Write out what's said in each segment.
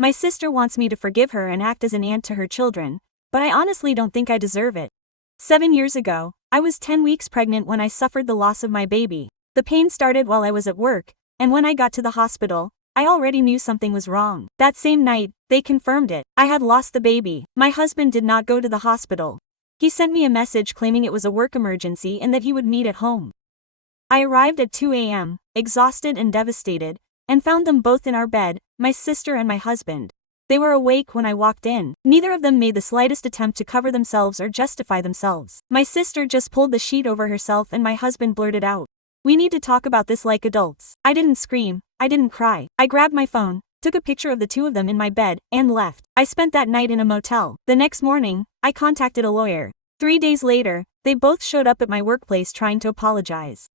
My sister wants me to forgive her and act as an aunt to her children, but I honestly don't think I deserve it. 7 years ago, I was 10 weeks pregnant when I suffered the loss of my baby. The pain started while I was at work, and when I got to the hospital, I already knew something was wrong. That same night, they confirmed it. I had lost the baby. My husband did not go to the hospital. He sent me a message claiming it was a work emergency and that he would meet at home. I arrived at 2 a.m., exhausted and devastated, and found them both in our bed, my sister and my husband. They were awake when I walked in. Neither of them made the slightest attempt to cover themselves or justify themselves. My sister just pulled the sheet over herself and my husband blurted out, "We need to talk about this like adults." I didn't scream, I didn't cry. I grabbed my phone, took a picture of the two of them in my bed, and left. I spent that night in a motel. The next morning, I contacted a lawyer. 3 days later, they both showed up at my workplace trying to apologize.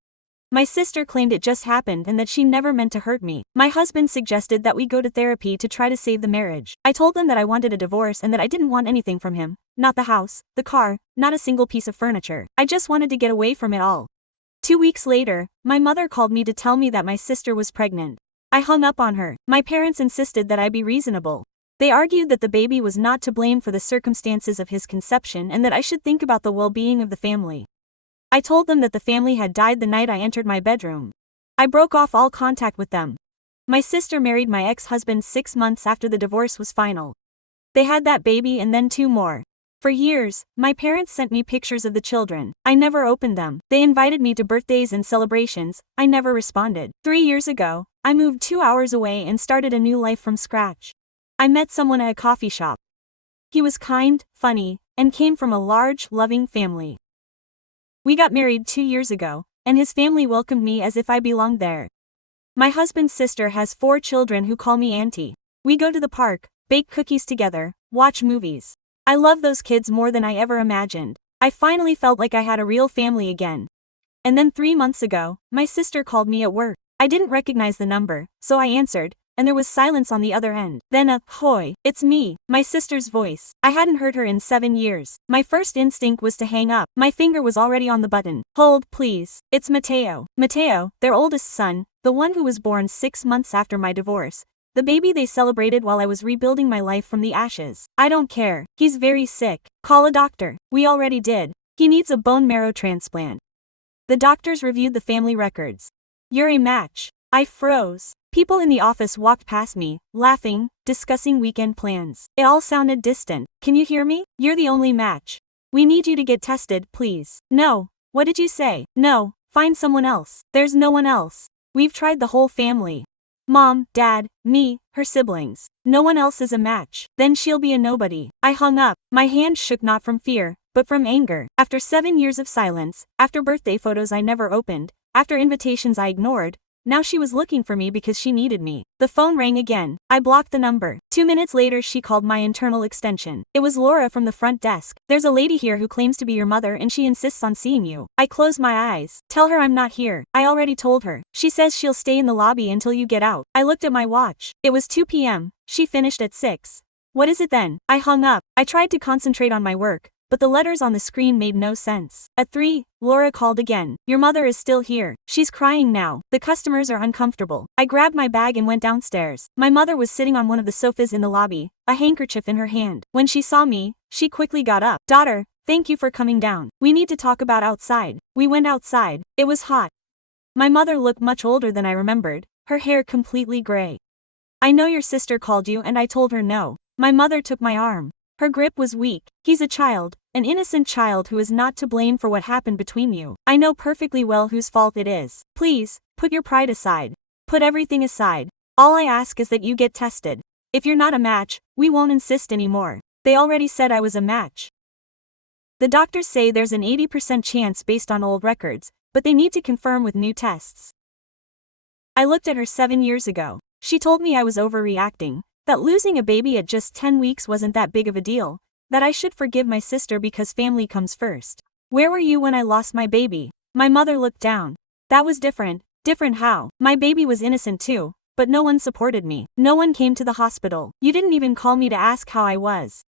My sister claimed it just happened and that she never meant to hurt me. My husband suggested that we go to therapy to try to save the marriage. I told them that I wanted a divorce and that I didn't want anything from him. Not the house, the car, not a single piece of furniture. I just wanted to get away from it all. 2 weeks later, my mother called me to tell me that my sister was pregnant. I hung up on her. My parents insisted that I be reasonable. They argued that the baby was not to blame for the circumstances of his conception and that I should think about the well-being of the family. I told them that the family had died the night I entered my bedroom. I broke off all contact with them. My sister married my ex-husband 6 months after the divorce was final. They had that baby and then 2 more. For years, my parents sent me pictures of the children. I never opened them. They invited me to birthdays and celebrations. I never responded. 3 years ago, I moved 2 hours away and started a new life from scratch. I met someone at a coffee shop. He was kind, funny, and came from a large, loving family. We got married 2 years ago, and his family welcomed me as if I belonged there. My husband's sister has 4 children who call me auntie. We go to the park, bake cookies together, watch movies. I love those kids more than I ever imagined. I finally felt like I had a real family again. And then 3 months ago, my sister called me at work. I didn't recognize the number, so I answered, and there was silence on the other end. Then "Hoy, it's me," my sister's voice. I hadn't heard her in 7 years. My first instinct was to hang up. My finger was already on the button. "Hold, please. It's Mateo." Mateo, their oldest son, the one who was born 6 months after my divorce. The baby they celebrated while I was rebuilding my life from the ashes. "I don't care. He's very sick. Call a doctor." "We already did. He needs a bone marrow transplant." The doctors reviewed the family records. "You're a match." I froze. People in the office walked past me, laughing, discussing weekend plans. It all sounded distant. "Can you hear me? You're the only match. We need you to get tested, please." "No. What did you say?" "No. Find someone else." "There's no one else. We've tried the whole family. Mom, Dad, me, her siblings. No one else is a match. Then she'll be a nobody." I hung up. My hand shook not from fear, but from anger. After 7 years of silence, after birthday photos I never opened, after invitations I ignored, now she was looking for me because she needed me. The phone rang again. I blocked the number. 2 minutes later she called my internal extension. It was Laura from the front desk. "There's a lady here who claims to be your mother and she insists on seeing you." I closed my eyes. "Tell her I'm not here. I already told her. She says she'll stay in the lobby until you get out." I looked at my watch. It was 2 p.m. She finished at 6. "What is it then?" I hung up. I tried to concentrate on my work, but the letters on the screen made no sense. At 3, Laura called again. "Your mother is still here. She's crying now. The customers are uncomfortable." I grabbed my bag and went downstairs. My mother was sitting on one of the sofas in the lobby, a handkerchief in her hand. When she saw me, she quickly got up. "Daughter, thank you for coming down. We need to talk about outside." We went outside. It was hot. My mother looked much older than I remembered, her hair completely gray. "I know your sister called you and I told her no." My mother took my arm. Her grip was weak. "He's a child, an innocent child who is not to blame for what happened between you. I know perfectly well whose fault it is. Please, put your pride aside. Put everything aside. All I ask is that you get tested. If you're not a match, we won't insist anymore. They already said I was a match. The doctors say there's an 80% chance based on old records, but they need to confirm with new tests." I looked at her 7 years ago. She told me I was overreacting, that losing a baby at just 10 weeks wasn't that big of a deal, that I should forgive my sister because family comes first. "Where were you when I lost my baby?" My mother looked down. "That was different." "Different how?" "My baby was innocent too, but no one supported me. No one came to the hospital. You didn't even call me to ask how I was.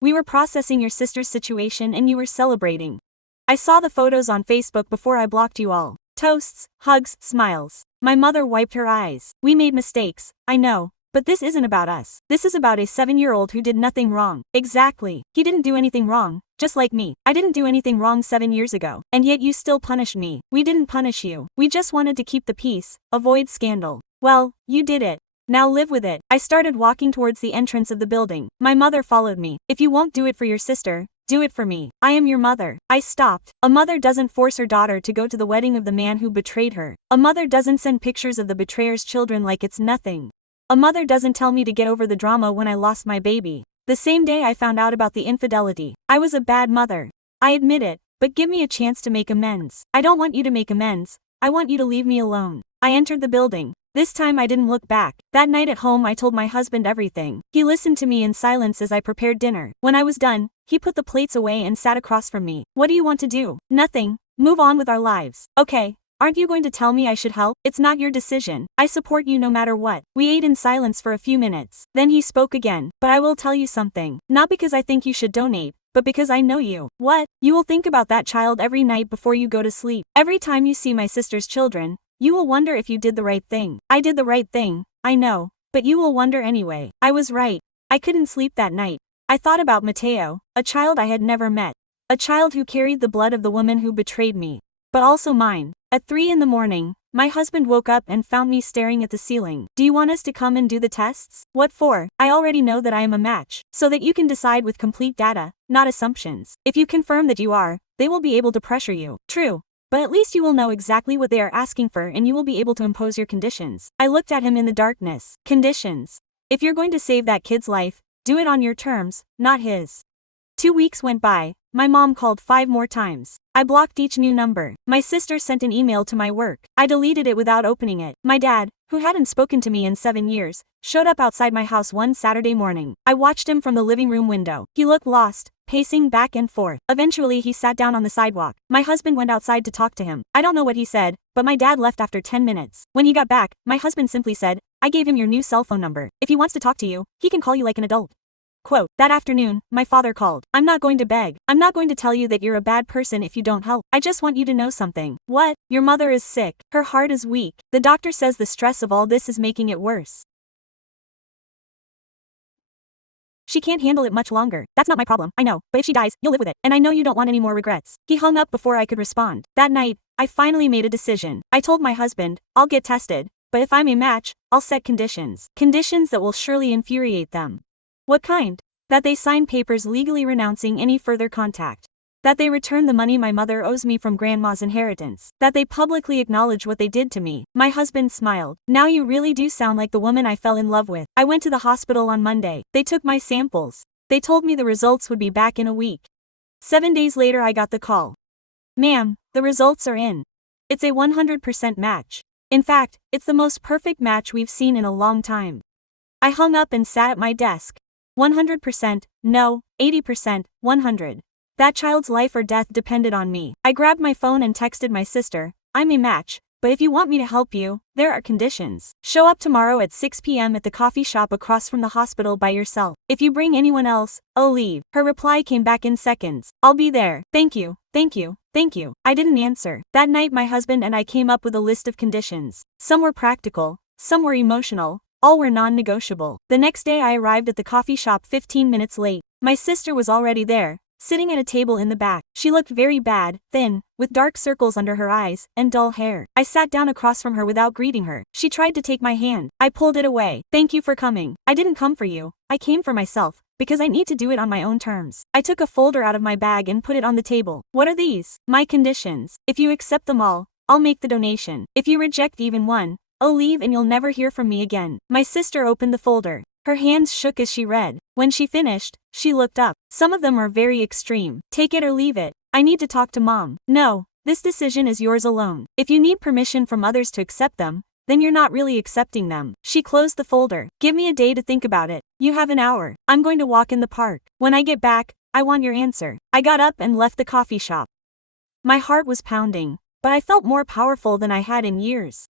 We were processing your sister's situation and you were celebrating. I saw the photos on Facebook before I blocked you all. Toasts, hugs, smiles." My mother wiped her eyes. "We made mistakes, I know, But this isn't about us. This is about a 7-year-old who did nothing wrong. Exactly. He didn't do anything wrong. Just like me. I didn't do anything wrong 7 years ago. And yet you still punished me. We didn't punish you. We just wanted to keep the peace. Avoid scandal. Well, you did it. Now live with it. I started walking towards the entrance of the building. My mother followed me. If you won't do it for your sister, do it for me. I am your mother. I stopped. A mother doesn't force her daughter to go to the wedding of the man who betrayed her. A mother doesn't send pictures of the betrayer's children like it's nothing. A mother doesn't tell me to get over the drama when I lost my baby. The same day I found out about the infidelity. I was a bad mother. I admit it, but give me a chance to make amends. I don't want you to make amends. I want you to leave me alone. I entered the building. This time I didn't look back. That night at home I told my husband everything. He listened to me in silence as I prepared dinner. When I was done, he put the plates away and sat across from me. What do you want to do? Nothing. Move on with our lives. Okay. Aren't you going to tell me I should help? It's not your decision. I support you no matter what. We ate in silence for a few minutes. Then he spoke again. But I will tell you something. Not because I think you should donate, but because I know you. What? You will think about that child every night before you go to sleep. Every time you see my sister's children, you will wonder if you did the right thing. I did the right thing, I know, but you will wonder anyway. I was right. I couldn't sleep that night. I thought about Mateo, a child I had never met. A child who carried the blood of the woman who betrayed me. But also mine. At 3 in the morning, my husband woke up and found me staring at the ceiling. Do you want us to come and do the tests? What for? I already know that I am a match, so that you can decide with complete data, not assumptions. If you confirm that you are, they will be able to pressure you. True. But at least you will know exactly what they are asking for and you will be able to impose your conditions. I looked at him in the darkness. Conditions. If you're going to save that kid's life, do it on your terms, not his. 2 weeks went by. My mom called 5 more times. I blocked each new number. My sister sent an email to my work. I deleted it without opening it. My dad, who hadn't spoken to me in 7 years, showed up outside my house one Saturday morning. I watched him from the living room window. He looked lost, pacing back and forth. Eventually he sat down on the sidewalk. My husband went outside to talk to him. I don't know what he said, but my dad left after 10 minutes. When he got back, my husband simply said, I gave him your new cell phone number. If he wants to talk to you, he can call you like an adult. Quote, that afternoon, my father called. I'm not going to beg. I'm not going to tell you that you're a bad person if you don't help. I just want you to know something. What? Your mother is sick. Her heart is weak. The doctor says the stress of all this is making it worse. She can't handle it much longer. That's not my problem, I know, but if she dies, you'll live with it, and I know you don't want any more regrets. He hung up before I could respond. That night, I finally made a decision. I told my husband, I'll get tested, but if I'm a match, I'll set conditions. Conditions that will surely infuriate them. What kind? That they sign papers legally renouncing any further contact. That they return the money my mother owes me from grandma's inheritance. That they publicly acknowledge what they did to me. My husband smiled. Now you really do sound like the woman I fell in love with. I went to the hospital on Monday. They took my samples. They told me the results would be back in a week. 7 days later I got the call. Ma'am, the results are in. It's a 100% match. In fact, it's the most perfect match we've seen in a long time. I hung up and sat at my desk. 100%, no, 80%, 100. That child's life or death depended on me. I grabbed my phone and texted my sister, I'm a match, but if you want me to help you, there are conditions. Show up tomorrow at 6 p.m. at the coffee shop across from the hospital by yourself. If you bring anyone else, I'll leave. Her reply came back in seconds. I'll be there. Thank you, thank you, thank you. I didn't answer. That night my husband and I came up with a list of conditions. Some were practical, some were emotional. All were non-negotiable. The next day I arrived at the coffee shop 15 minutes late. My sister was already there, sitting at a table in the back. She looked very bad, thin, with dark circles under her eyes, and dull hair. I sat down across from her without greeting her. She tried to take my hand. I pulled it away. Thank you for coming. I didn't come for you. I came for myself, because I need to do it on my own terms. I took a folder out of my bag and put it on the table. What are these? My conditions. If you accept them all, I'll make the donation. If you reject even one, I'll leave and you'll never hear from me again. My sister opened the folder. Her hands shook as she read. When she finished, she looked up. Some of them are very extreme. Take it or leave it. I need to talk to Mom. No, this decision is yours alone. If you need permission from others to accept them, then you're not really accepting them. She closed the folder. Give me a day to think about it. You have an hour. I'm going to walk in the park. When I get back, I want your answer. I got up and left the coffee shop. My heart was pounding, but I felt more powerful than I had in years.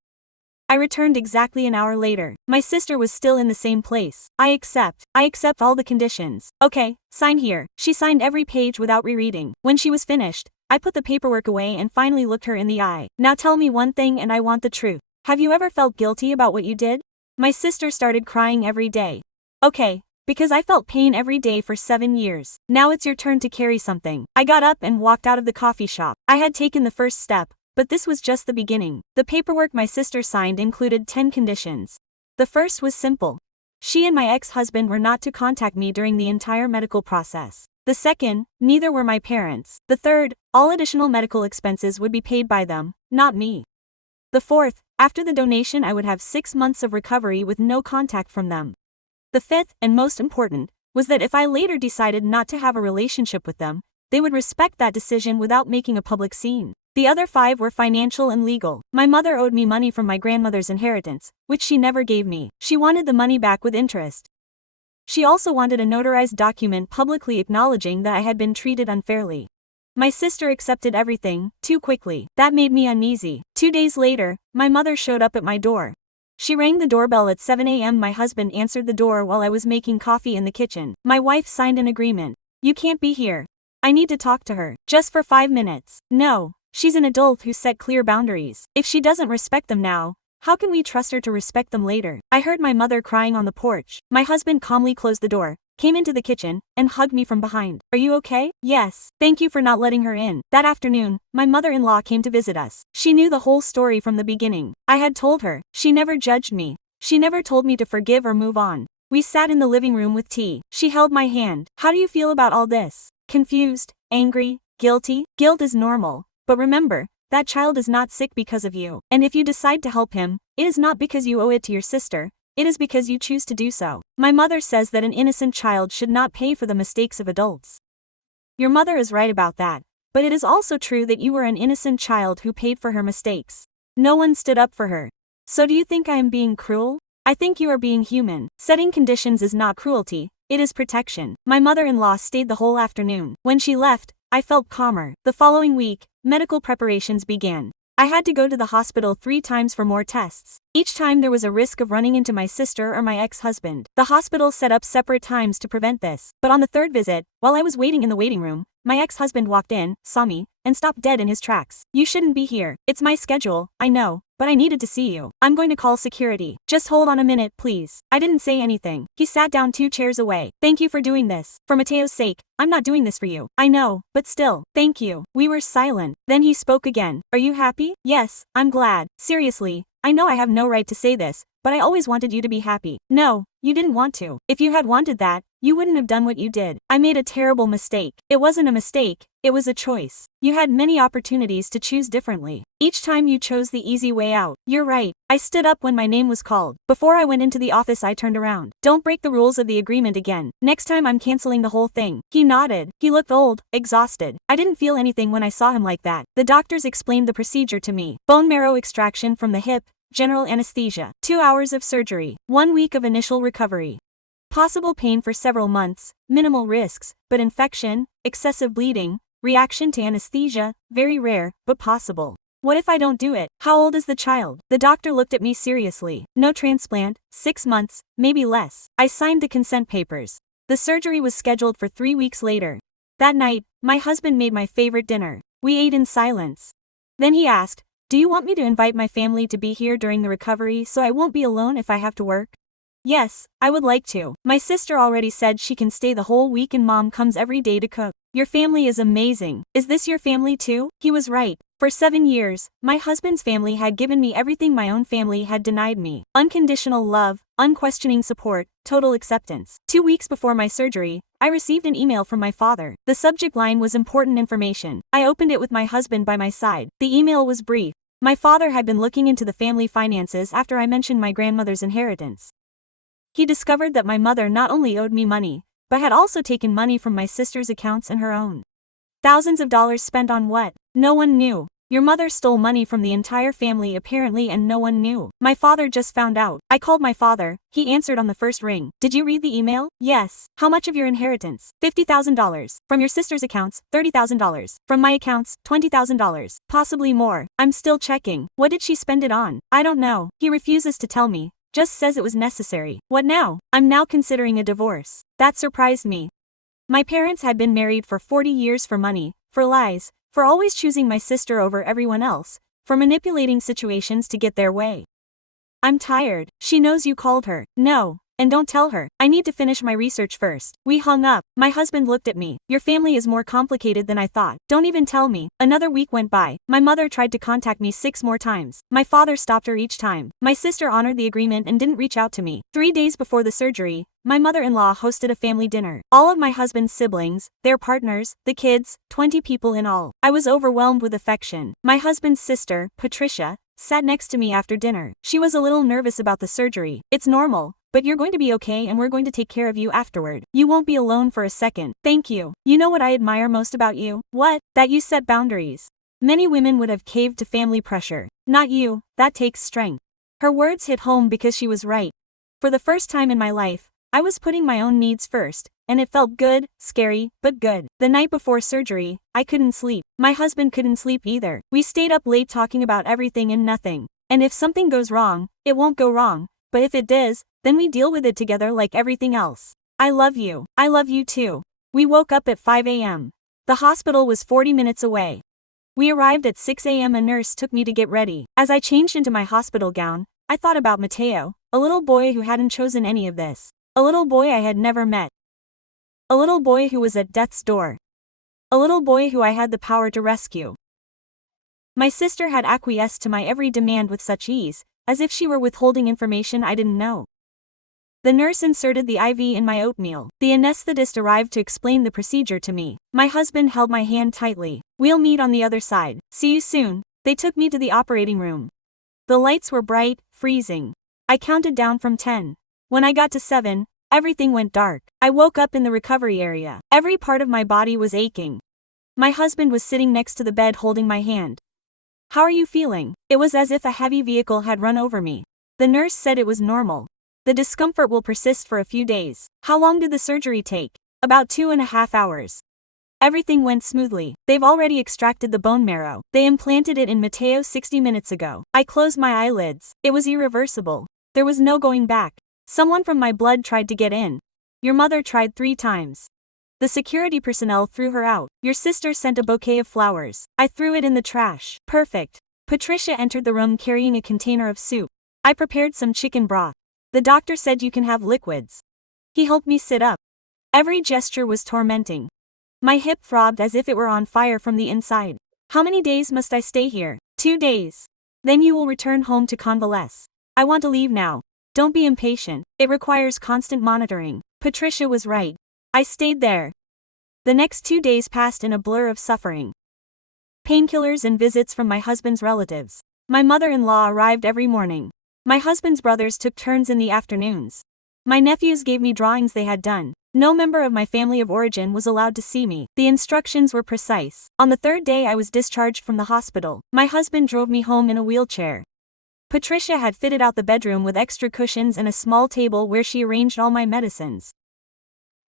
I returned exactly an hour later. My sister was still in the same place. I accept all the conditions. Okay, sign here. She signed every page without rereading. When she was finished, I put the paperwork away and finally looked her in the eye. Now tell me one thing and I want the truth. Have you ever felt guilty about what you did? My sister started crying every day. Okay, because I felt pain every day for 7 years. Now it's your turn to carry something. I got up and walked out of the coffee shop. I had taken the first step, but this was just the beginning. The paperwork my sister signed included 10 conditions. The first was simple. She and my ex-husband were not to contact me during the entire medical process. The second, neither were my parents. The third, all additional medical expenses would be paid by them, not me. The fourth, after the donation I would have 6 months of recovery with no contact from them. The fifth, and most important, was that if I later decided not to have a relationship with them, they would respect that decision without making a public scene. The other 5 were financial and legal. My mother owed me money from my grandmother's inheritance, which she never gave me. She wanted the money back with interest. She also wanted a notarized document publicly acknowledging that I had been treated unfairly. My sister accepted everything, too quickly. That made me uneasy. 2 days later, my mother showed up at my door. She rang the doorbell at 7 a.m. My husband answered the door while I was making coffee in the kitchen. My wife signed an agreement. You can't be here. I need to talk to her. Just for 5 minutes. No, she's an adult who set clear boundaries. If she doesn't respect them now, how can we trust her to respect them later? I heard my mother crying on the porch. My husband calmly closed the door, came into the kitchen, and hugged me from behind. Are you okay? Yes. Thank you for not letting her in. That afternoon, my mother-in-law came to visit us. She knew the whole story from the beginning. I had told her. She never judged me. She never told me to forgive or move on. We sat in the living room with tea. She held my hand. How do you feel about all this? Confused? Angry? Guilty? Guilt is normal. But remember, that child is not sick because of you. And if you decide to help him, it is not because you owe it to your sister. It is because you choose to do so. My mother says that an innocent child should not pay for the mistakes of adults. Your mother is right about that, but it is also true that you were an innocent child who paid for her mistakes. No one stood up for her. So do you think I am being cruel? I think you are being human. Setting conditions is not cruelty, it is protection. My mother-in-law stayed the whole afternoon. When she left, I felt calmer. The following week, medical preparations began. I had to go to the hospital 3 times for more tests. Each time there was a risk of running into my sister or my ex-husband. The hospital set up separate times to prevent this. But on the 3rd visit, while I was waiting in the waiting room, my ex-husband walked in, saw me, and stopped dead in his tracks. You shouldn't be here. It's my schedule, I know, but I needed to see you. I'm going to call security. Just hold on a minute, please. I didn't say anything. He sat down 2 chairs away. Thank you for doing this. For Mateo's sake, I'm not doing this for you. I know, but still, thank you. We were silent. Then he spoke again. Are you happy? Yes, I'm glad. Seriously, I know I have no right to say this, but I always wanted you to be happy. No, you didn't want to. If you had wanted that, you wouldn't have done what you did. I made a terrible mistake. It wasn't a mistake, it was a choice. You had many opportunities to choose differently. Each time you chose the easy way out. You're right. I stood up when my name was called. Before I went into the office I turned around. Don't break the rules of the agreement again. Next time I'm canceling the whole thing. He nodded. He looked old, exhausted. I didn't feel anything when I saw him like that. The doctors explained the procedure to me. Bone marrow extraction from the hip, general anesthesia, 2 hours of surgery, 1 week of initial recovery. Possible pain for several months, minimal risks, but infection, excessive bleeding, reaction to anesthesia, very rare, but possible. What if I don't do it? How old is the child? The doctor looked at me seriously. No transplant, 6 months, maybe less. I signed the consent papers. The surgery was scheduled for 3 weeks later. That night, my husband made my favorite dinner. We ate in silence. Then he asked, do you want me to invite my family to be here during the recovery so I won't be alone if I have to work? Yes, I would like to. My sister already said she can stay the whole week and mom comes every day to cook. Your family is amazing. Is this your family too? He was right. For 7 years, my husband's family had given me everything my own family had denied me. Unconditional love, unquestioning support, total acceptance. 2 weeks before my surgery, I received an email from my father. The subject line was important information. I opened it with my husband by my side. The email was brief. My father had been looking into the family finances after I mentioned my grandmother's inheritance. He discovered that my mother not only owed me money, but had also taken money from my sister's accounts and her own. Thousands of dollars spent on what? No one knew. Your mother stole money from the entire family apparently and no one knew. My father just found out. I called my father. He answered on the first ring. Did you read the email? Yes. How much of your inheritance? $50,000. From your sister's accounts, $30,000. From my accounts, $20,000. Possibly more. I'm still checking. What did she spend it on? I don't know. He refuses to tell me. Just says it was necessary. What now? I'm now considering a divorce. That surprised me. My parents had been married for 40 years for money, for lies, for always choosing my sister over everyone else, for manipulating situations to get their way. I'm tired. She knows you called her. No. And don't tell her. I need to finish my research first. We hung up. My husband looked at me. Your family is more complicated than I thought. Don't even tell me. Another week went by. My mother tried to contact me 6 more times. My father stopped her each time. My sister honored the agreement and didn't reach out to me. 3 days before the surgery, my mother-in-law hosted a family dinner. All of my husband's siblings, their partners, the kids, 20 people in all. I was overwhelmed with affection. My husband's sister, Patricia, sat next to me after dinner. She was a little nervous about the surgery. It's normal. But you're going to be okay and we're going to take care of you afterward. You won't be alone for a second. Thank you. You know what I admire most about you? What? That you set boundaries. Many women would have caved to family pressure. Not you. That takes strength. Her words hit home because she was right. For the first time in my life, I was putting my own needs first, and it felt good, scary, but good. The night before surgery, I couldn't sleep. My husband couldn't sleep either. We stayed up late talking about everything and nothing. And if something goes wrong, it won't go wrong. But if it does, then we deal with it together like everything else. I love you. I love you too. We woke up at 5 a.m. The hospital was 40 minutes away. We arrived at 6 a.m. A nurse took me to get ready. As I changed into my hospital gown, I thought about Mateo, a little boy who hadn't chosen any of this. A little boy I had never met. A little boy who was at death's door. A little boy who I had the power to rescue. My sister had acquiesced to my every demand with such ease, as if she were withholding information I didn't know. The nurse inserted the IV in my oatmeal. The anesthetist arrived to explain the procedure to me. My husband held my hand tightly. We'll meet on the other side. See you soon. They took me to the operating room. The lights were bright, freezing. I counted down from 10. When I got to 7, everything went dark. I woke up in the recovery area. Every part of my body was aching. My husband was sitting next to the bed holding my hand. How are you feeling? It was as if a heavy vehicle had run over me. The nurse said it was normal. The discomfort will persist for a few days. How long did the surgery take? About 2.5 hours. Everything went smoothly. They've already extracted the bone marrow. They implanted it in Mateo 60 minutes ago. I closed my eyelids. It was irreversible. There was no going back. Someone from my blood tried to get in. Your mother tried 3 times. The security personnel threw her out. Your sister sent a bouquet of flowers. I threw it in the trash. Perfect. Patricia entered the room carrying a container of soup. I prepared some chicken broth. The doctor said you can have liquids. He helped me sit up. Every gesture was tormenting. My hip throbbed as if it were on fire from the inside. How many days must I stay here? 2 days. Then you will return home to convalesce. I want to leave now. Don't be impatient. It requires constant monitoring. Patricia was right. I stayed there. The next 2 days passed in a blur of suffering. Painkillers and visits from my husband's relatives. My mother-in-law arrived every morning. My husband's brothers took turns in the afternoons. My nephews gave me drawings they had done. No member of my family of origin was allowed to see me. The instructions were precise. On the 3rd day I was discharged from the hospital. My husband drove me home in a wheelchair. Patricia had fitted out the bedroom with extra cushions and a small table where she arranged all my medicines.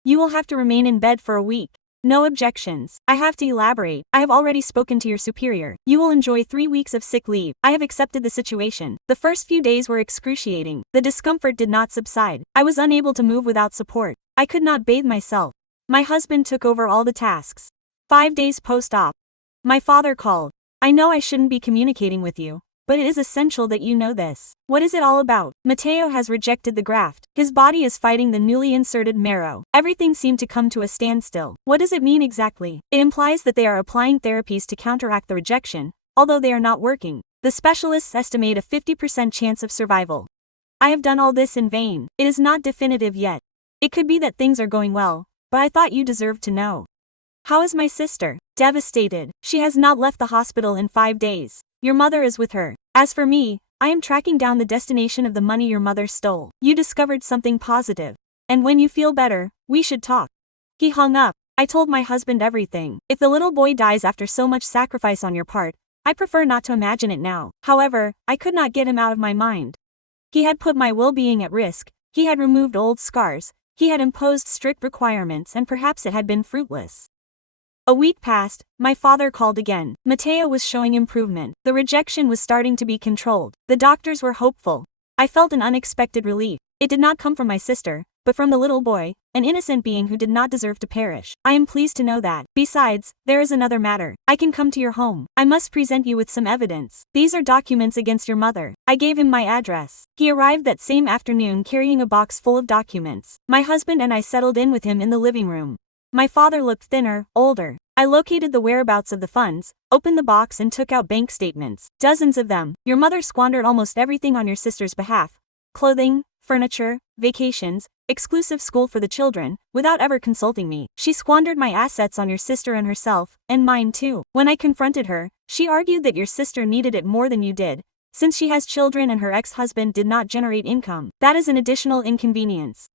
You will have to remain in bed for a week. No objections. I have to elaborate. I have already spoken to your superior. You will enjoy 3 weeks of sick leave. I have accepted the situation. The first few days were excruciating. The discomfort did not subside. I was unable to move without support. I could not bathe myself. My husband took over all the tasks. 5 days post-op. My father called. I know I shouldn't be communicating with you, but it is essential that you know this. What is it all about? Mateo has rejected the graft. His body is fighting the newly inserted marrow. Everything seemed to come to a standstill. What does it mean exactly? It implies that they are applying therapies to counteract the rejection, although they are not working. The specialists estimate a 50% chance of survival. I have done all this in vain. It is not definitive yet. It could be that things are going well, but I thought you deserved to know. How is my sister? Devastated. She has not left the hospital in 5 days. Your mother is with her. As for me, I am tracking down the destination of the money your mother stole. You discovered something positive. And when you feel better, we should talk. He hung up. I told my husband everything. If the little boy dies after so much sacrifice on your part, I prefer not to imagine it now. However, I could not get him out of my mind. He had put my well-being at risk. He had removed old scars. He had imposed strict requirements, and perhaps it had been fruitless. A week passed. My father called again. Mateo was showing improvement. The rejection was starting to be controlled. The doctors were hopeful. I felt an unexpected relief. It did not come from my sister, but from the little boy, an innocent being who did not deserve to perish. I am pleased to know that. Besides, there is another matter. I can come to your home. I must present you with some evidence. These are documents against your mother. I gave him my address. He arrived that same afternoon carrying a box full of documents. My husband and I settled in with him in the living room. My father looked thinner, older. I located the whereabouts of the funds, opened the box and took out bank statements. Dozens of them. Your mother squandered almost everything on your sister's behalf. Clothing, furniture, vacations, exclusive school for the children, without ever consulting me. She squandered my assets on your sister and herself, and mine too. When I confronted her, she argued that your sister needed it more than you did, since she has children and her ex-husband did not generate income. That is an additional inconvenience.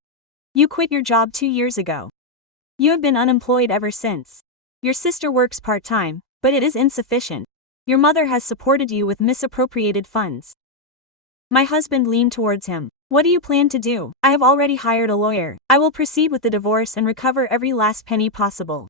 You quit your job 2 years ago. You have been unemployed ever since. Your sister works part-time, but it is insufficient. Your mother has supported you with misappropriated funds. My husband leaned towards him. What do you plan to do? I have already hired a lawyer. I will proceed with the divorce and recover every last penny possible.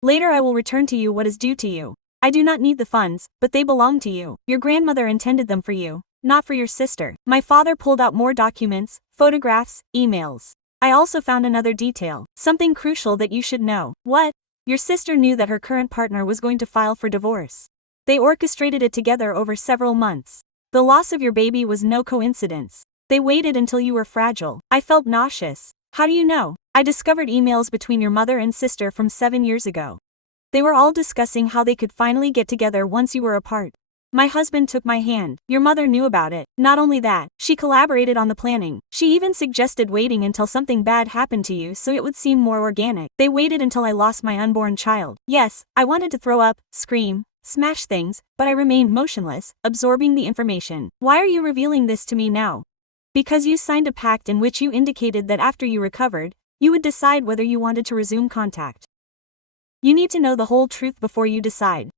Later I will return to you what is due to you. I do not need the funds, but they belong to you. Your grandmother intended them for you, not for your sister. My father pulled out more documents, photographs, emails. I also found another detail, something crucial that you should know. What? Your sister knew that her current partner was going to file for divorce. They orchestrated it together over several months. The loss of your baby was no coincidence. They waited until you were fragile. I felt nauseous. How do you know? I discovered emails between your mother and sister from 7 years ago. They were all discussing how they could finally get together once you were apart. My husband took my hand. Your mother knew about it. Not only that, she collaborated on the planning. She even suggested waiting until something bad happened to you so it would seem more organic. They waited until I lost my unborn child. Yes, I wanted to throw up, scream, smash things, but I remained motionless, absorbing the information. Why are you revealing this to me now? Because you signed a pact in which you indicated that after you recovered, you would decide whether you wanted to resume contact. You need to know the whole truth before you decide.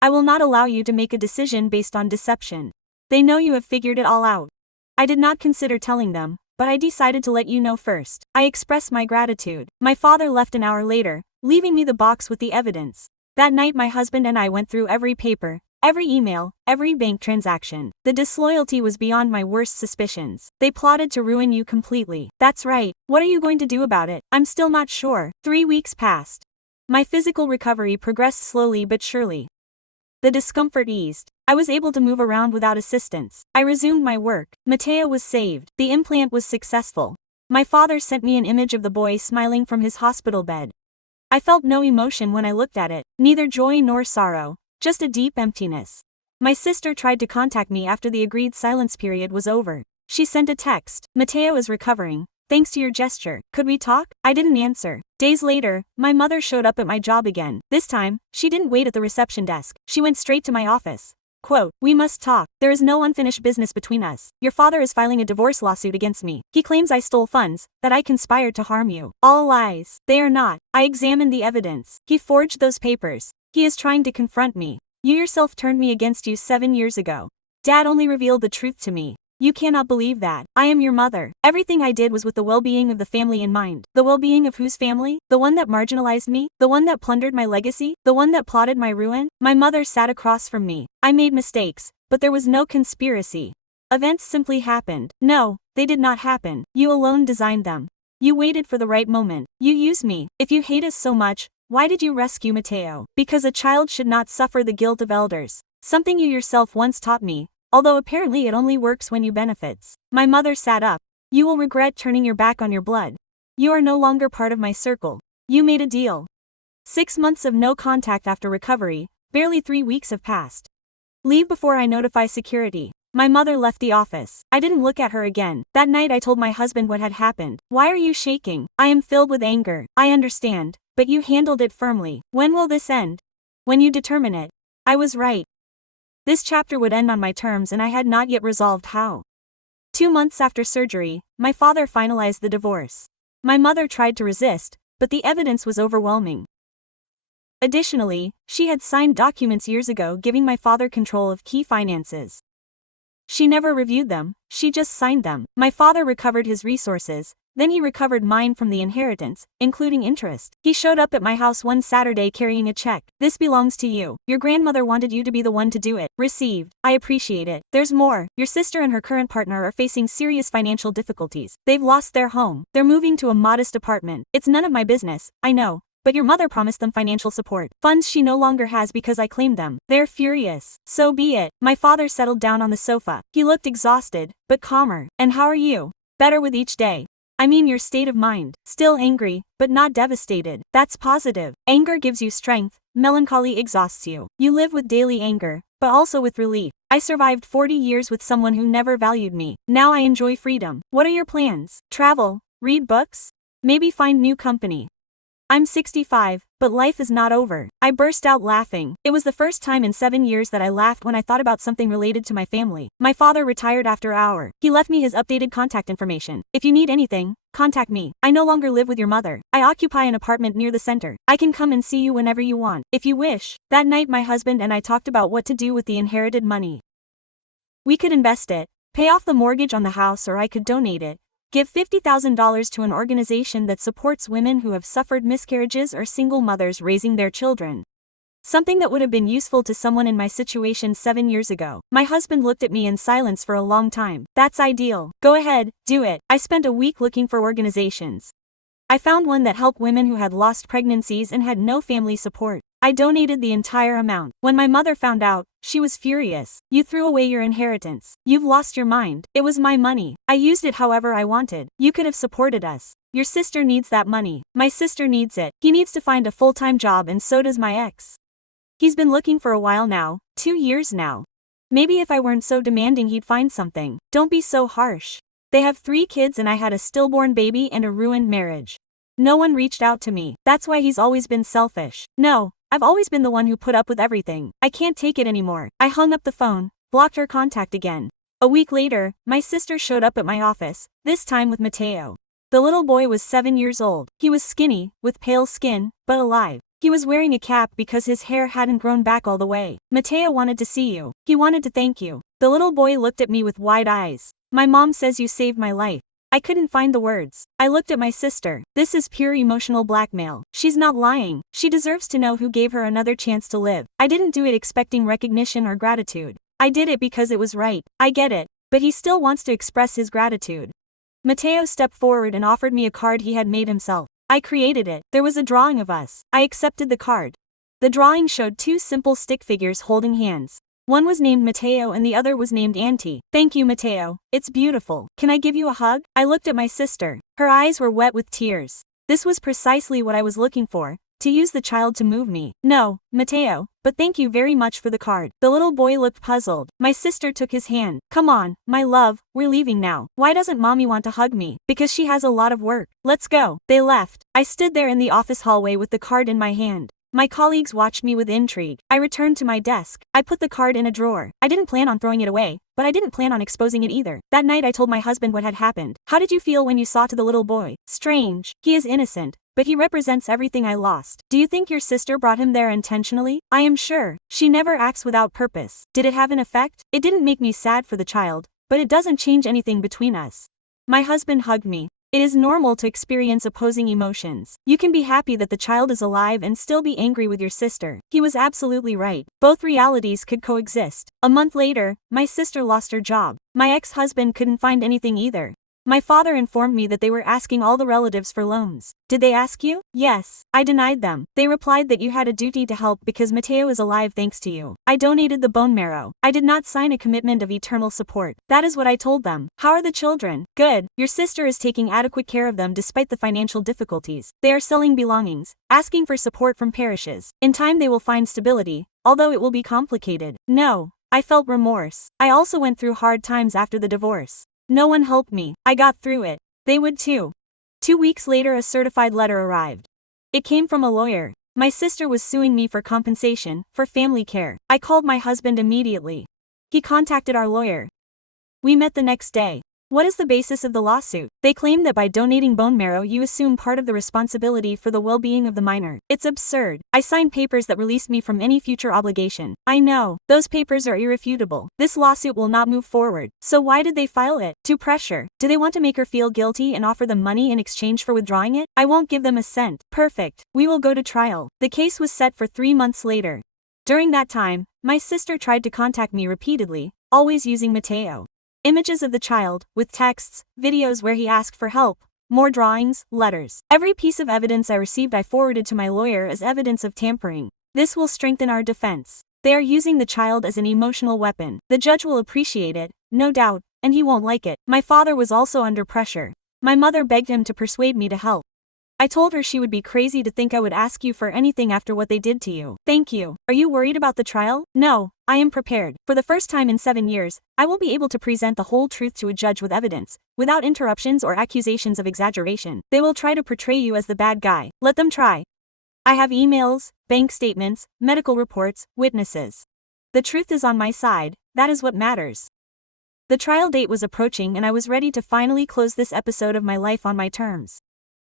I will not allow you to make a decision based on deception. They know you have figured it all out. I did not consider telling them, but I decided to let you know first. I expressed my gratitude. My father left an hour later, leaving me the box with the evidence. That night my husband and I went through every paper, every email, every bank transaction. The disloyalty was beyond my worst suspicions. They plotted to ruin you completely. That's right. What are you going to do about it? I'm still not sure. 3 weeks passed. My physical recovery progressed slowly but surely. The discomfort eased. I was able to move around without assistance. I resumed my work. Mateo was saved. The implant was successful. My father sent me an image of the boy smiling from his hospital bed. I felt no emotion when I looked at it, neither joy nor sorrow, just a deep emptiness. My sister tried to contact me after the agreed silence period was over. She sent a text. Mateo is recovering. Thanks to your gesture. Could we talk? I didn't answer. Days later, my mother showed up at my job again. This time, she didn't wait at the reception desk. She went straight to my office. Quote, "We must talk. There is no unfinished business between us. Your father is filing a divorce lawsuit against me. He claims I stole funds, that I conspired to harm you. All lies. They are not. I examined the evidence. He forged those papers. He is trying to confront me. You yourself turned me against you 7 years ago. Dad only revealed the truth to me. You cannot believe that. I am your mother. Everything I did was with the well-being of the family in mind. The well-being of whose family? The one that marginalized me? The one that plundered my legacy? The one that plotted my ruin? My mother sat across from me. I made mistakes, but there was no conspiracy. Events simply happened. No, they did not happen. You alone designed them. You waited for the right moment. You used me. If you hate us so much, why did you rescue Mateo? Because a child should not suffer the guilt of elders. Something you yourself once taught me. Although apparently it only works when you benefits. My mother sat up. You will regret turning your back on your blood. You are no longer part of my circle. You made a deal. 6 months of no contact after recovery, barely 3 weeks have passed. Leave before I notify security. My mother left the office. I didn't look at her again. That night I told my husband what had happened. Why are you shaking? I am filled with anger. I understand, but you handled it firmly. When will this end? When you determine it. I was right. This chapter would end on my terms and I had not yet resolved how. 2 months after surgery, my father finalized the divorce. My mother tried to resist, but the evidence was overwhelming. Additionally, she had signed documents years ago giving my father control of key finances. She never reviewed them, she just signed them. My father recovered his resources, Then he recovered mine from the inheritance, including interest. He showed up at my house one Saturday carrying a check. This belongs to you. Your grandmother wanted you to be the one to do it. Received. I appreciate it. There's more. Your sister and her current partner are facing serious financial difficulties. They've lost their home. They're moving to a modest apartment. It's none of my business, I know. But your mother promised them financial support. Funds she no longer has because I claimed them. They're furious. So be it. My father settled down on the sofa. He looked exhausted, but calmer. And how are you? Better with each day. I mean your state of mind. Still angry, but not devastated. That's positive. Anger gives you strength. Melancholy exhausts you. You live with daily anger, but also with relief. I survived 40 years with someone who never valued me. Now I enjoy freedom. What are your plans? Travel? Read books? Maybe find new company. I'm 65, but life is not over. I burst out laughing. It was the first time in 7 years that I laughed when I thought about something related to my family. My father retired after an hour. He left me his updated contact information. If you need anything, contact me. I no longer live with your mother. I occupy an apartment near the center. I can come and see you whenever you want, if you wish. That night my husband and I talked about what to do with the inherited money. We could invest it, pay off the mortgage on the house, or I could donate it. Give $50,000 to an organization that supports women who have suffered miscarriages or single mothers raising their children. Something that would have been useful to someone in my situation 7 years ago. My husband looked at me in silence for a long time. That's ideal. Go ahead, do it. I spent a week looking for organizations. I found one that helped women who had lost pregnancies and had no family support. I donated the entire amount. When my mother found out, she was furious. You threw away your inheritance. You've lost your mind. It was my money. I used it however I wanted. You could have supported us. Your sister needs that money. My sister needs it. He needs to find a full-time job, and so does my ex. He's been looking for a while now, 2 years now. Maybe if I weren't so demanding he'd find something. Don't be so harsh. They have 3 kids and I had a stillborn baby and a ruined marriage. No one reached out to me. That's why he's always been selfish. No, I've always been the one who put up with everything. I can't take it anymore. I hung up the phone, blocked her contact again. A week later, my sister showed up at my office, this time with Mateo. The little boy was 7 years old. He was skinny, with pale skin, but alive. He was wearing a cap because his hair hadn't grown back all the way. Mateo wanted to see you. He wanted to thank you. The little boy looked at me with wide eyes. My mom says you saved my life. I couldn't find the words. I looked at my sister. This is pure emotional blackmail. She's not lying. She deserves to know who gave her another chance to live. I didn't do it expecting recognition or gratitude. I did it because it was right. I get it. But he still wants to express his gratitude. Mateo stepped forward and offered me a card he had made himself. I created it. There was a drawing of us. I accepted the card. The drawing showed 2 simple stick figures holding hands. One was named Mateo and the other was named Auntie. Thank you, Mateo. It's beautiful. Can I give you a hug? I looked at my sister. Her eyes were wet with tears. This was precisely what I was looking for, to use the child to move me. No, Mateo, but thank you very much for the card. The little boy looked puzzled. My sister took his hand. Come on, my love, we're leaving now. Why doesn't mommy want to hug me? Because she has a lot of work. Let's go. They left. I stood there in the office hallway with the card in my hand. My colleagues watched me with intrigue. I returned to my desk. I put the card in a drawer. I didn't plan on throwing it away, but I didn't plan on exposing it either. That night I told my husband what had happened. How did you feel when you saw to the little boy? Strange. He is innocent, but he represents everything I lost. Do you think your sister brought him there intentionally? I am sure. She never acts without purpose. Did it have an effect? It didn't make me sad for the child, but it doesn't change anything between us. My husband hugged me. It is normal to experience opposing emotions. You can be happy that the child is alive and still be angry with your sister. He was absolutely right. Both realities could coexist. A month later, my sister lost her job. My ex-husband couldn't find anything either. My father informed me that they were asking all the relatives for loans. Did they ask you? Yes. I denied them. They replied that you had a duty to help because Mateo is alive thanks to you. I donated the bone marrow. I did not sign a commitment of eternal support. That is what I told them. How are the children? Good. Your sister is taking adequate care of them despite the financial difficulties. They are selling belongings, asking for support from parishes. In time they will find stability, although it will be complicated. No. I felt remorse. I also went through hard times after the divorce. No one helped me. I got through it. They would too. 2 weeks later a certified letter arrived. It came from a lawyer. My sister was suing me for compensation, for family care. I called my husband immediately. He contacted our lawyer. We met the next day. What is the basis of the lawsuit? They claim that by donating bone marrow you assume part of the responsibility for the well-being of the minor. It's absurd. I signed papers that released me from any future obligation. I know. Those papers are irrefutable. This lawsuit will not move forward. So why did they file it? To pressure. Do they want to make her feel guilty and offer them money in exchange for withdrawing it? I won't give them a cent. Perfect. We will go to trial. The case was set for 3 months later. During that time, my sister tried to contact me repeatedly, always using Mateo. Images of the child, with texts, videos where he asked for help, more drawings, letters. Every piece of evidence I received I forwarded to my lawyer as evidence of tampering. This will strengthen our defense. They are using the child as an emotional weapon. The judge will appreciate it, no doubt, and he won't like it. My father was also under pressure. My mother begged him to persuade me to help. I told her she would be crazy to think I would ask you for anything after what they did to you. Thank you. Are you worried about the trial? No, I am prepared. For the first time in 7 years, I will be able to present the whole truth to a judge with evidence, without interruptions or accusations of exaggeration. They will try to portray you as the bad guy. Let them try. I have emails, bank statements, medical reports, witnesses. The truth is on my side. That is what matters. The trial date was approaching and I was ready to finally close this episode of my life on my terms.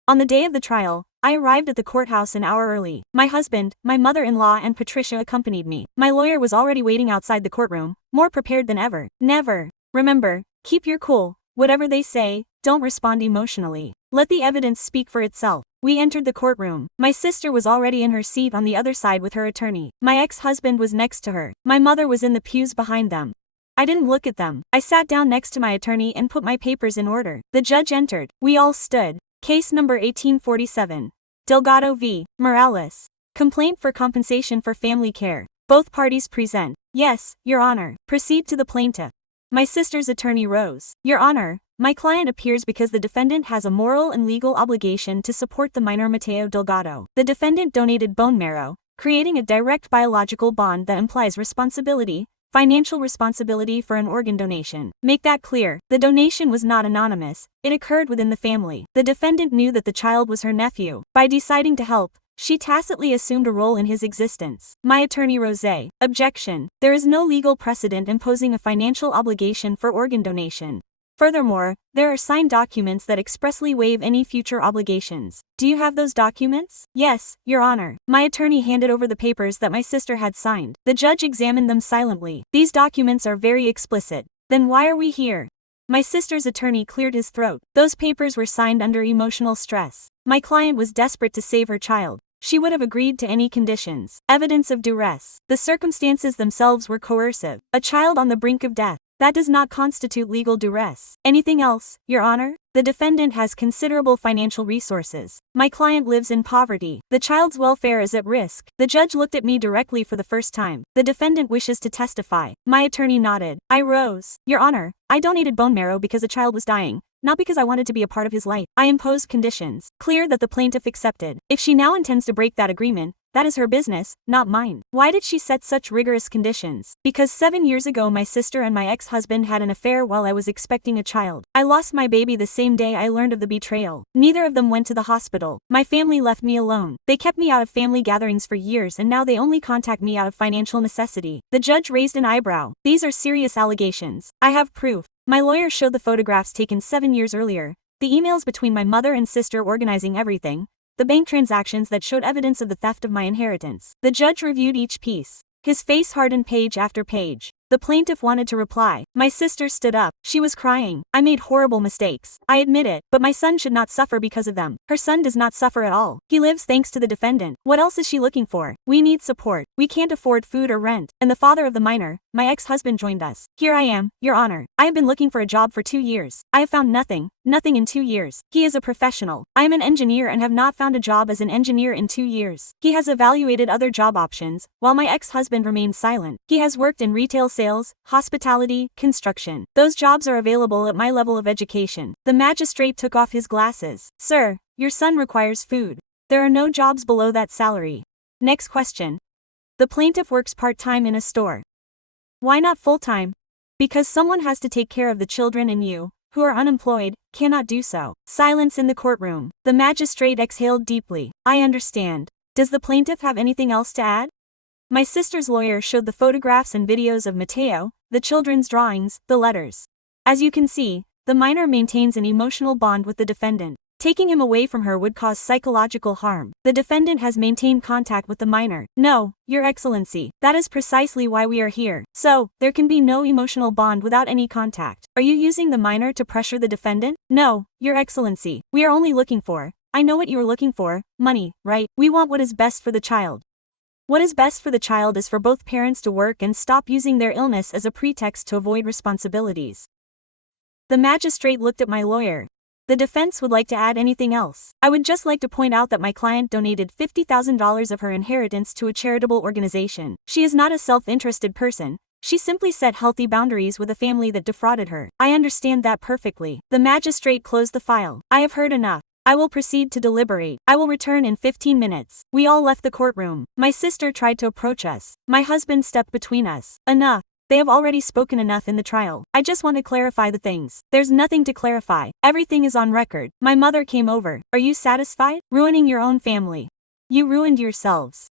On the day of the trial, I arrived at the courthouse an hour early. My husband, my mother-in-law and Patricia accompanied me. My lawyer was already waiting outside the courtroom, more prepared than ever. Never. Remember, keep your cool. Whatever they say, don't respond emotionally. Let the evidence speak for itself. We entered the courtroom. My sister was already in her seat on the other side with her attorney. My ex-husband was next to her. My mother was in the pews behind them. I didn't look at them. I sat down next to my attorney and put my papers in order. The judge entered. We all stood. Case number 1847. Delgado v. Morales. Complaint for compensation for family care. Both parties present. Yes, Your Honor. Proceed to the plaintiff. My sister's attorney rose. Your Honor, my client appears because the defendant has a moral and legal obligation to support the minor Mateo Delgado. The defendant donated bone marrow, creating a direct biological bond that implies responsibility, financial responsibility for an organ donation. Make that clear. The donation was not anonymous, it occurred within the family. The defendant knew that the child was her nephew. By deciding to help, she tacitly assumed a role in his existence. My attorney Rosé. Objection. There is no legal precedent imposing a financial obligation for organ donation. Furthermore, there are signed documents that expressly waive any future obligations. Do you have those documents? Yes, Your Honor. My attorney handed over the papers that my sister had signed. The judge examined them silently. These documents are very explicit. Then why are we here? My sister's attorney cleared his throat. Those papers were signed under emotional stress. My client was desperate to save her child. She would have agreed to any conditions. Evidence of duress. The circumstances themselves were coercive. A child on the brink of death. That does not constitute legal duress. Anything else, Your Honor? The defendant has considerable financial resources. My client lives in poverty. The child's welfare is at risk. The judge looked at me directly for the first time. The defendant wishes to testify. My attorney nodded. I rose. Your Honor, I donated bone marrow because a child was dying, not because I wanted to be a part of his life. I imposed conditions. Clear that the plaintiff accepted. If she now intends to break that agreement, that is her business, not mine. Why did she set such rigorous conditions? Because 7 years ago my sister and my ex-husband had an affair while I was expecting a child. I lost my baby the same day I learned of the betrayal. Neither of them went to the hospital. My family left me alone. They kept me out of family gatherings for years and now they only contact me out of financial necessity. The judge raised an eyebrow. These are serious allegations. I have proof. My lawyer showed the photographs taken 7 years earlier, the emails between my mother and sister organizing everything, the bank transactions that showed evidence of the theft of my inheritance. The judge reviewed each piece. His face hardened page after page. The plaintiff wanted to reply. My sister stood up. She was crying. I made horrible mistakes. I admit it, but my son should not suffer because of them. Her son does not suffer at all. He lives thanks to the defendant. What else is she looking for? We need support. We can't afford food or rent. And the father of the minor, my ex-husband, joined us. Here I am, Your Honor. I have been looking for a job for 2 years. I have found nothing in 2 years. He is a professional. I am an engineer and have not found a job as an engineer in 2 years. He has evaluated other job options, while my ex-husband remains silent. He has worked in retail sales, hospitality, construction. Those jobs are available at my level of education. The magistrate took off his glasses. Sir, your son requires food. There are no jobs below that salary. Next question. The plaintiff works part-time in a store. Why not full-time? Because someone has to take care of the children and you, who are unemployed, cannot do so. Silence in the courtroom. The magistrate exhaled deeply. I understand. Does the plaintiff have anything else to add? My sister's lawyer showed the photographs and videos of Mateo, the children's drawings, the letters. As you can see, the minor maintains an emotional bond with the defendant. Taking him away from her would cause psychological harm. The defendant has maintained contact with the minor. No, Your Excellency, that is precisely why we are here. So, there can be no emotional bond without any contact. Are you using the minor to pressure the defendant? No, Your Excellency, we are only looking for, I know what you are looking for, money, right? We want what is best for the child. What is best for the child is for both parents to work and stop using their illness as a pretext to avoid responsibilities. The magistrate looked at my lawyer. The defense would like to add anything else. I would just like to point out that my client donated $50,000 of her inheritance to a charitable organization. She is not a self-interested person. She simply set healthy boundaries with a family that defrauded her. I understand that perfectly. The magistrate closed the file. I have heard enough. I will proceed to deliberate. I will return in 15 minutes. We all left the courtroom. My sister tried to approach us. My husband stepped between us. Enough. They have already spoken enough in the trial. I just want to clarify the things. There's nothing to clarify. Everything is on record. My mother came over. Are you satisfied? Ruining your own family. You ruined yourselves.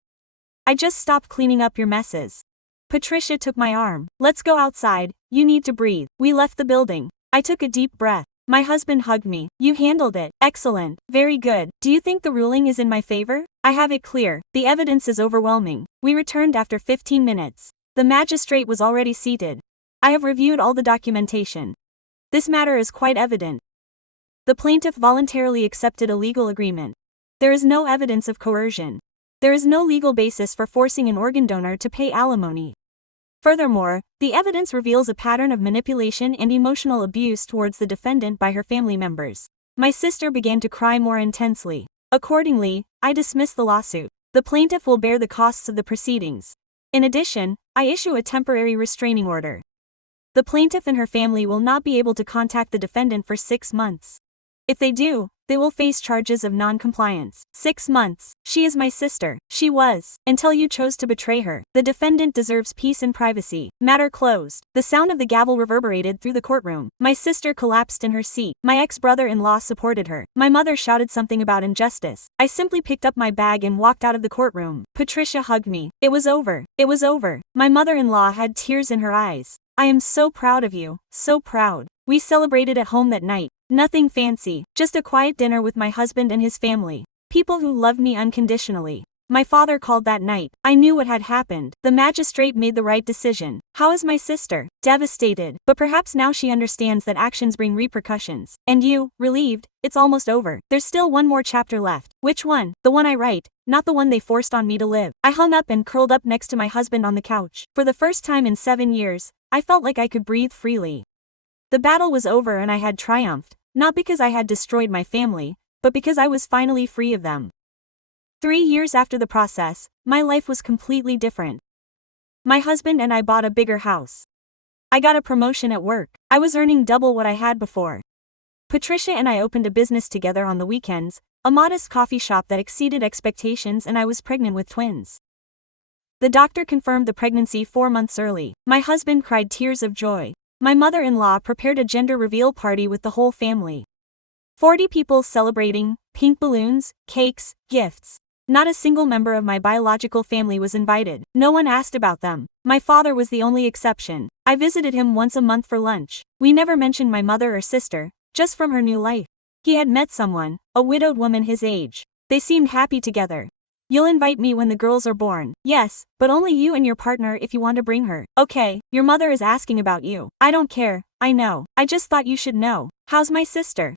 I just stopped cleaning up your messes. Patricia took my arm. Let's go outside. You need to breathe. We left the building. I took a deep breath. My husband hugged me. You handled it. Excellent. Very good. Do you think the ruling is in my favor? I have it clear. The evidence is overwhelming. We returned after 15 minutes. The magistrate was already seated. I have reviewed all the documentation. This matter is quite evident. The plaintiff voluntarily accepted a legal agreement. There is no evidence of coercion. There is no legal basis for forcing an organ donor to pay alimony. Furthermore, the evidence reveals a pattern of manipulation and emotional abuse towards the defendant by her family members. My sister began to cry more intensely. Accordingly, I dismissed the lawsuit. The plaintiff will bear the costs of the proceedings. In addition, I issue a temporary restraining order. The plaintiff and her family will not be able to contact the defendant for 6 months. If they do, they will face charges of non-compliance. 6 months. She is my sister. She was. Until you chose to betray her. The defendant deserves peace and privacy. Matter closed. The sound of the gavel reverberated through the courtroom. My sister collapsed in her seat. My ex-brother-in-law supported her. My mother shouted something about injustice. I simply picked up my bag and walked out of the courtroom. Patricia hugged me. It was over. It was over. My mother-in-law had tears in her eyes. I am so proud of you. So proud. We celebrated at home that night. Nothing fancy, just a quiet dinner with my husband and his family. People who loved me unconditionally. My father called that night. I knew what had happened. The magistrate made the right decision. How is my sister? Devastated. But perhaps now she understands that actions bring repercussions. And you, relieved? It's almost over. There's still one more chapter left. Which one? The one I write, not the one they forced on me to live. I hung up and curled up next to my husband on the couch. For the first time in 7 years, I felt like I could breathe freely. The battle was over and I had triumphed, not because I had destroyed my family, but because I was finally free of them. 3 years after the process, my life was completely different. My husband and I bought a bigger house. I got a promotion at work. I was earning double what I had before. Patricia and I opened a business together on the weekends, a modest coffee shop that exceeded expectations, and I was pregnant with twins. The doctor confirmed the pregnancy 4 months early. My husband cried tears of joy. My mother-in-law prepared a gender reveal party with the whole family. 40 people celebrating, pink balloons, cakes, gifts. Not a single member of my biological family was invited. No one asked about them. My father was the only exception. I visited him once a month for lunch. We never mentioned my mother or sister, just from her new life. He had met someone, a widowed woman his age. They seemed happy together. You'll invite me when the girls are born. Yes, but only you and your partner if you want to bring her. Okay, your mother is asking about you. I don't care, I know. I just thought you should know. How's my sister?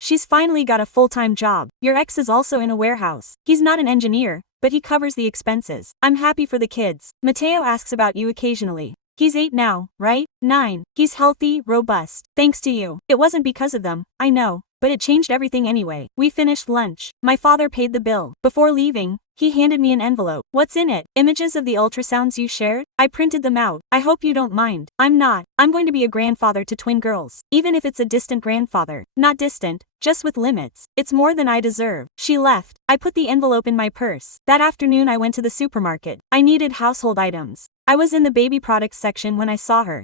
She's finally got a full-time job. Your ex is also in a warehouse. He's not an engineer, but he covers the expenses. I'm happy for the kids. Mateo asks about you occasionally. He's 8 now, right? 9. He's healthy, robust. Thanks to you. It wasn't because of them, I know, but it changed everything anyway. We finished lunch. My father paid the bill. Before leaving, he handed me an envelope. What's in it? Images of the ultrasounds you shared? I printed them out. I hope you don't mind. I'm not. I'm going to be a grandfather to twin girls. Even if it's a distant grandfather. Not distant, just with limits. It's more than I deserve. She left. I put the envelope in my purse. That afternoon I went to the supermarket. I needed household items. I was in the baby products section when I saw her.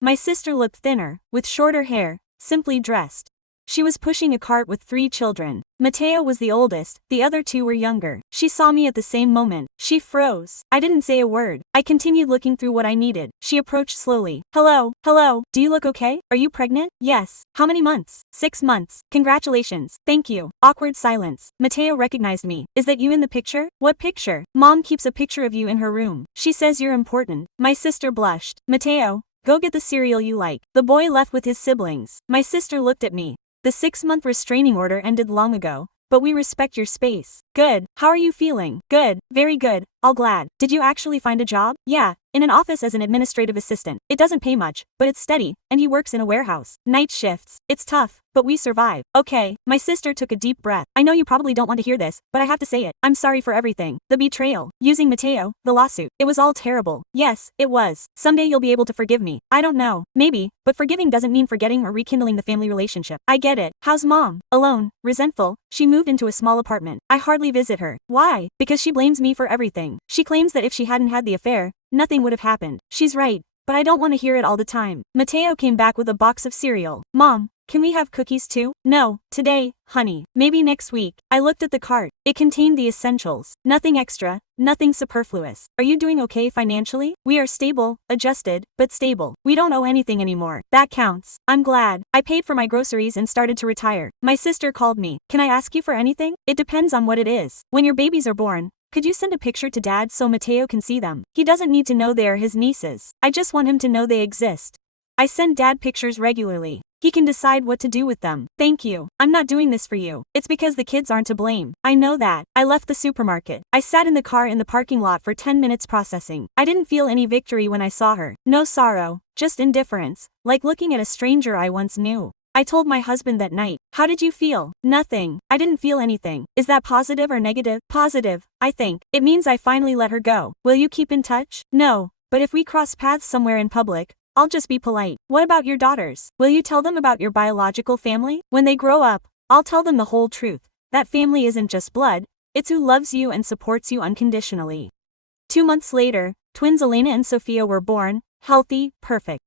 My sister looked thinner, with shorter hair, simply dressed. She was pushing a cart with 3 children. Mateo was the oldest, the other 2 were younger. She saw me at the same moment. She froze. I didn't say a word. I continued looking through what I needed. She approached slowly. Hello, hello, do you look okay? Are you pregnant? Yes. How many months? 6 months. Congratulations. Thank you. Awkward silence. Mateo recognized me. Is that you in the picture? What picture? Mom keeps a picture of you in her room. She says you're important. My sister blushed. Mateo, go get the cereal you like. The boy left with his siblings. My sister looked at me. The 6-month restraining order ended long ago, but we respect your space. Good. How are you feeling? Good. Very good. All glad. Did you actually find a job? Yeah, in an office as an administrative assistant. It doesn't pay much, but it's steady, and he works in a warehouse. Night shifts. It's tough, but we survive. Okay. My sister took a deep breath. I know you probably don't want to hear this, but I have to say it. I'm sorry for everything. The betrayal, using Mateo, the lawsuit. It was all terrible. Yes, it was. Someday you'll be able to forgive me. I don't know. Maybe, but forgiving doesn't mean forgetting or rekindling the family relationship. I get it. How's mom? Alone, resentful. She moved into a small apartment. I hardly visit her. Why? Because she blames me for everything. She claims that if she hadn't had the affair, nothing would have happened. She's right, but I don't want to hear it all the time. Mateo came back with a box of cereal. Mom, can we have cookies too? No, today, honey. Maybe next week. I looked at the cart. It contained the essentials. Nothing extra, nothing superfluous. Are you doing okay financially? We are stable, adjusted, but stable. We don't owe anything anymore. That counts. I'm glad. I paid for my groceries and started to retire. My sister called me. Can I ask you for anything? It depends on what it is. When your babies are born, could you send a picture to Dad so Mateo can see them? He doesn't need to know they are his nieces. I just want him to know they exist. I send Dad pictures regularly. He can decide what to do with them. Thank you. I'm not doing this for you. It's because the kids aren't to blame. I know that. I left the supermarket. I sat in the car in the parking lot for 10 minutes processing. I didn't feel any victory when I saw her. No sorrow, just indifference, like looking at a stranger I once knew. I told my husband that night. How did you feel? Nothing. I didn't feel anything. Is that positive or negative? Positive, I think. It means I finally let her go. Will you keep in touch? No, but if we cross paths somewhere in public, I'll just be polite. What about your daughters? Will you tell them about your biological family? When they grow up, I'll tell them the whole truth. That family isn't just blood, it's who loves you and supports you unconditionally. 2 months later, twins Elena and Sophia were born, healthy, perfect.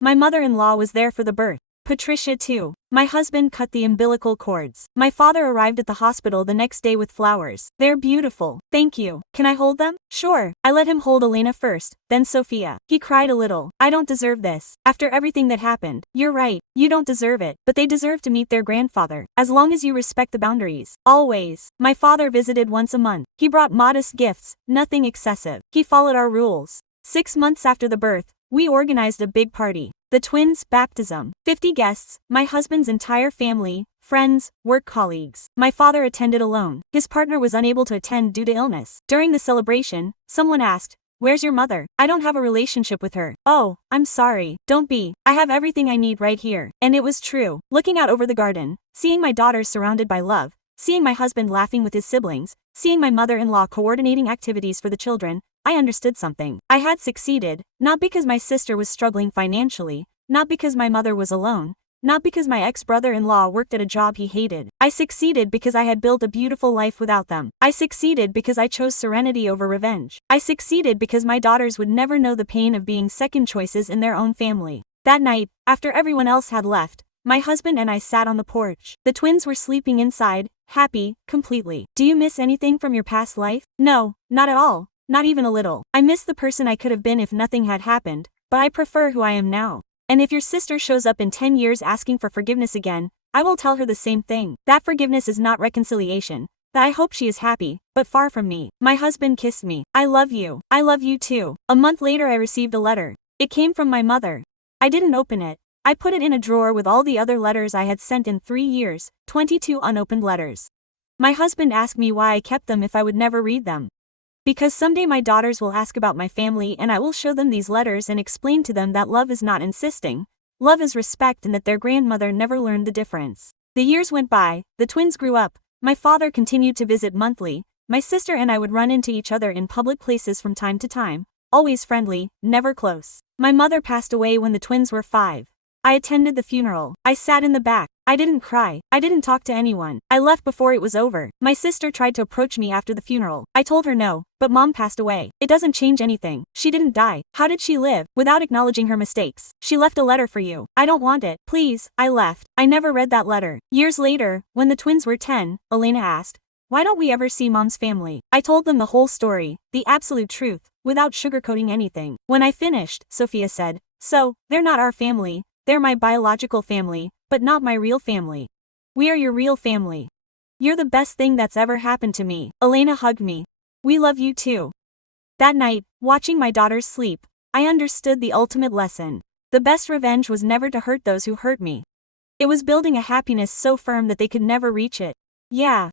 My mother-in-law was there for the birth. Patricia too. My husband cut the umbilical cords. My father arrived at the hospital the next day with flowers. They're beautiful. Thank you. Can I hold them? Sure. I let him hold Elena first, then Sophia. He cried a little. I don't deserve this. After everything that happened. You're right. You don't deserve it. But they deserve to meet their grandfather. As long as you respect the boundaries. Always. My father visited once a month. He brought modest gifts, nothing excessive. He followed our rules. 6 months after the birth, we organized a big party. The twins' baptism. 50 guests, my husband's entire family, friends, work colleagues. My father attended alone. His partner was unable to attend due to illness. During the celebration, someone asked, "Where's your mother? I don't have a relationship with her." Oh, I'm sorry. Don't be. I have everything I need right here. And it was true. Looking out over the garden, seeing my daughters surrounded by love, seeing my husband laughing with his siblings, seeing my mother-in-law coordinating activities for the children, I understood something. I had succeeded, not because my sister was struggling financially, not because my mother was alone, not because my ex-brother-in-law worked at a job he hated. I succeeded because I had built a beautiful life without them. I succeeded because I chose serenity over revenge. I succeeded because my daughters would never know the pain of being second choices in their own family. That night, after everyone else had left, my husband and I sat on the porch. The twins were sleeping inside, happy, completely. Do you miss anything from your past life? No, not at all. Not even a little. I miss the person I could have been if nothing had happened, but I prefer who I am now. And if your sister shows up in 10 years asking for forgiveness again, I will tell her the same thing. That forgiveness is not reconciliation. That I hope she is happy, but far from me. My husband kissed me. I love you. I love you too. A month later I received a letter. It came from my mother. I didn't open it. I put it in a drawer with all the other letters I had sent in 3 years, 22 unopened letters. My husband asked me why I kept them if I would never read them. Because someday my daughters will ask about my family and I will show them these letters and explain to them that love is not insisting, love is respect, and that their grandmother never learned the difference. The years went by, the twins grew up, my father continued to visit monthly, my sister and I would run into each other in public places from time to time, always friendly, never close. My mother passed away when the twins were 5. I attended the funeral. I sat in the back. I didn't cry. I didn't talk to anyone. I left before it was over. My sister tried to approach me after the funeral. I told her no, but mom passed away. It doesn't change anything. She didn't die. How did she live? Without acknowledging her mistakes. She left a letter for you. I don't want it. Please. I left. I never read that letter. Years later, when the twins were 10, Elena asked, why don't we ever see mom's family? I told them the whole story, the absolute truth, without sugarcoating anything. When I finished, Sophia said, so, they're not our family, they're my biological family, but not my real family. We are your real family. You're the best thing that's ever happened to me. Elena hugged me. We love you too. That night, watching my daughters sleep, I understood the ultimate lesson. The best revenge was never to hurt those who hurt me. It was building a happiness so firm that they could never reach it. Yeah,